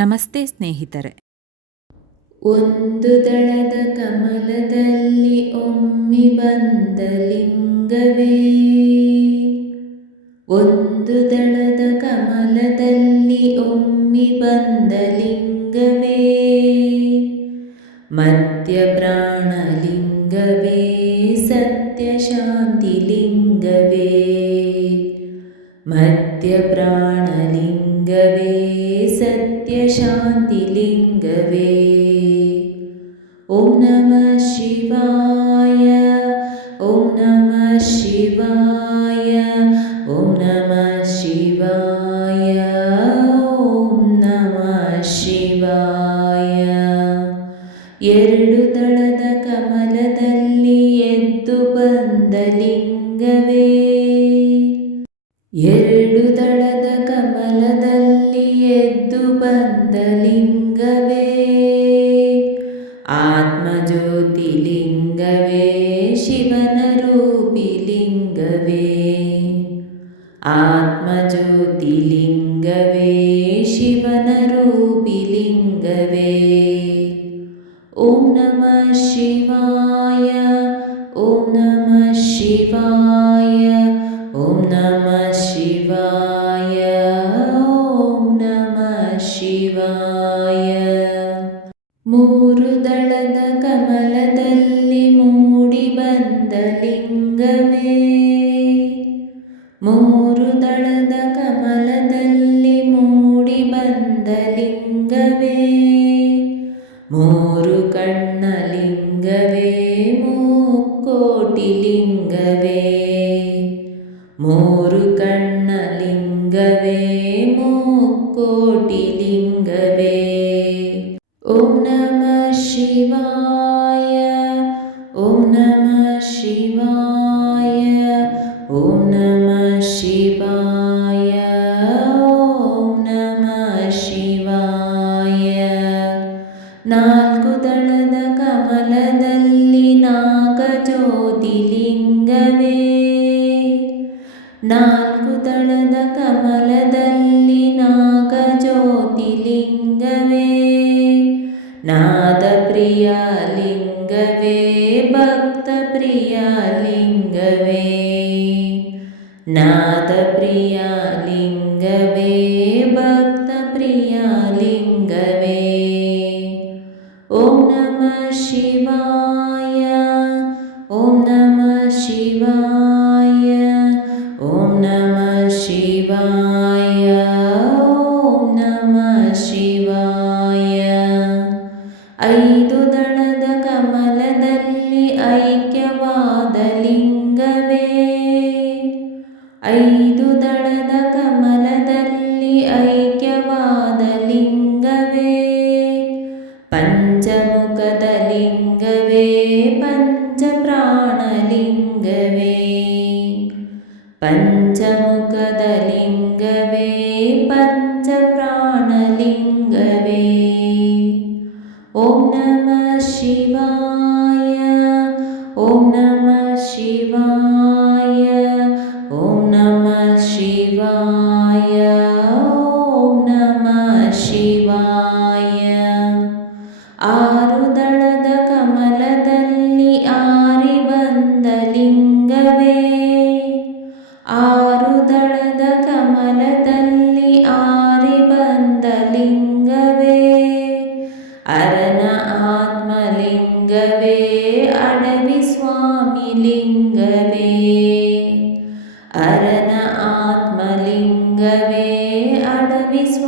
ನಮಸ್ತೆ ಸ್ನೇಹಿತರೆ. ಒಂದು ದಳದ ಕಮಲದಲ್ಲಿ ಒಮ್ಮಿ ಬಂದ ಲಿಂಗವೇ. ಒಂದು ದಳದ ಕಮಲದಲ್ಲಿ ಒಮ್ಮಿ ಬಂದ ಲಿಂಗವೇ. ಮಧ್ಯ ಪ್ರಾಣಲಿಂಗವೇ ಸತ್ಯ ಶಾಂತಿ ಲಿಂಗವೇ ಓಂ ನಮಃ ಶಿವಾಯ ಓಂ ನಮಃ ಶಿವಾಯ ಓಂ ನಮಃ ಶಿವಾಯ ಓಂ ನಮಃ ಶಿವಾಯ ಎರಡು ದಳದ ಕಮಲದಲ್ಲಿ ಎದ್ದು ಬಂದ ಲಿಂಗವೇ ಎರಡು ದಳದ ಕಮಲದಲ್ಲಿ ಎದ್ದು ಬಂದ ಲಿಂಗವೇ, ಆತ್ಮಜ್ಯೋತಿ ಲಿಂಗವೇ, ಶಿವನ ರೂಪಿ ಲಿಂಗವೇ, ಆತ್ಮಜ್ಯೋತಿ ಲಿಂಗವೇ, ಶಿವನ ರೂಪಿ ಲಿಂಗವೇ. ಓಂ ನಮಃ ಮೂರು ದಳದ ಕಮಲದಲ್ಲಿ ಮೂಡಿ ಬಂದ ಲಿಂಗವೇ ಮೂರು ಕಣ್ಣ ಲಿಂಗವೇ ಮೂಕೋಟಿ ಲಿಂಗವೇ ಮೂರು ಕಣ್ಣ ಲಿಂಗವೇ ಕಮಲದಲ್ಲಿ ನಾಗಜ್ಯೋತಿ ಲಿಂಗವೇ ನಾದ ಪ್ರಿಯ ಲಿಂಗವೇ ಭಕ್ತ ಪ್ರಿಯ ಲಿಂಗವೇ ನಾದ ಪ್ರಿಯ Yeah.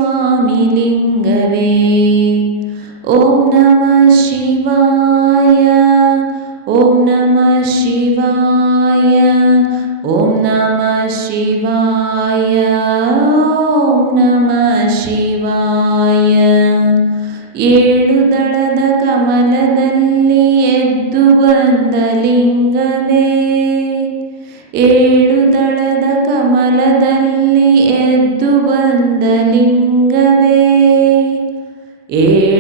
स्वामिलिङ्गवे। ॐ नमः शिवाय। ॐ नमः शिवाय। ॐ नमः शिवाय। ॐ नमः शिवाय। Eh,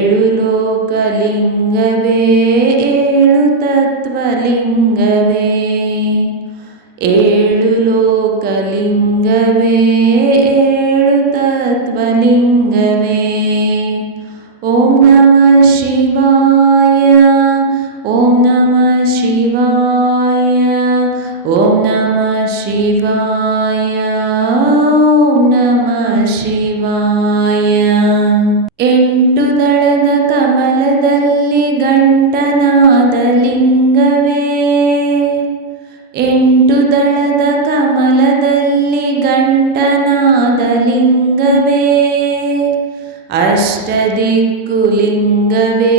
ಅಷ್ಟದಿಕ್ಕುಲಿಂಗವೇ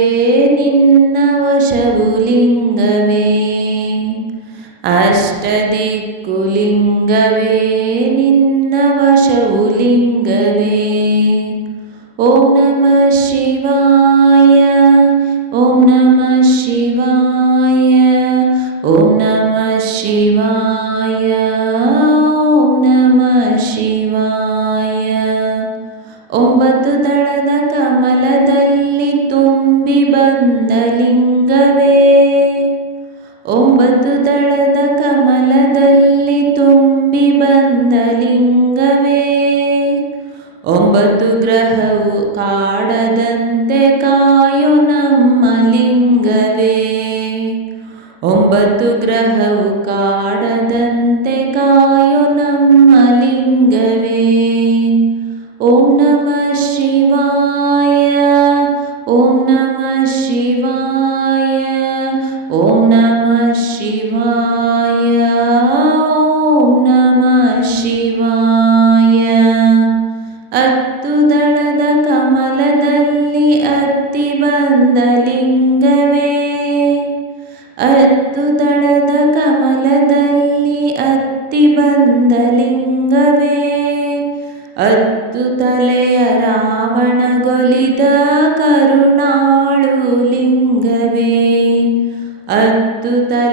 ನಿನ್ನ ವಶವುಲಿಂಗವೇ ಅಷ್ಟದಿಕ್ಕುಲಿಂಗವೇ ನಿನ್ನ ವಶವುಲಿಂಗವೇ ಓಂ ನಮ ಶಿವಾ ಒಂಬತ್ತು ಗ್ರಹವು తుతల